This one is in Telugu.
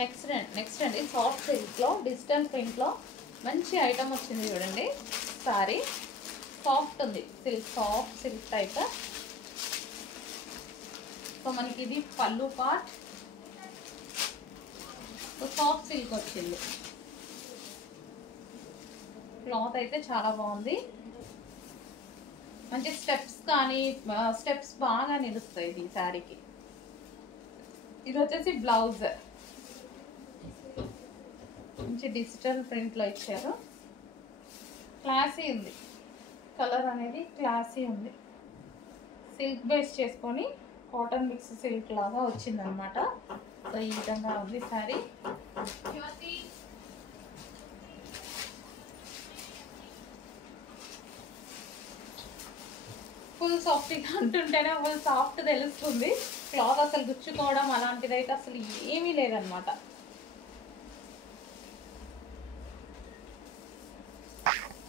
నెక్స్ట్ అండి సాఫ్ట్ సిల్క్లో డిజిటల్ ప్రింట్లో మంచి ఐటమ్ వచ్చింది చూడండి. సారీ సాఫ్ట్ ఉంది, సాఫ్ట్ సిల్క్ టైప్. సో మనకి ఇది పళ్ళు పార్ట్, సాఫ్ట్ సిల్క్ వచ్చింది. క్లాత్ అయితే చాలా బాగుంది, మంచి స్టెప్స్ కానీ స్టెప్స్ బాగా నిలుస్తాయి ఈ శారీకి. ఇది వచ్చేసి బ్లౌజ్, మంచి డిజిటల్ ప్రింట్లో ఇచ్చారు. క్లాసీ ఉంది, కలర్ అనేది క్లాసీ ఉంది. సిల్క్ బేస్ చేసుకొని కాటన్ మిక్స్ సిల్క్ లాగా వచ్చిందనమాట. సో ఈ విధంగా ఉంది శారీ. ఫుల్ సాఫ్ట్గా అంటుంటేనే ఫుల్ సాఫ్ట్ తెలుస్తుంది. క్లాత్ అసలు గుచ్చుకోవడం అలాంటిది అయితే అసలు ఏమీ లేదనమాట.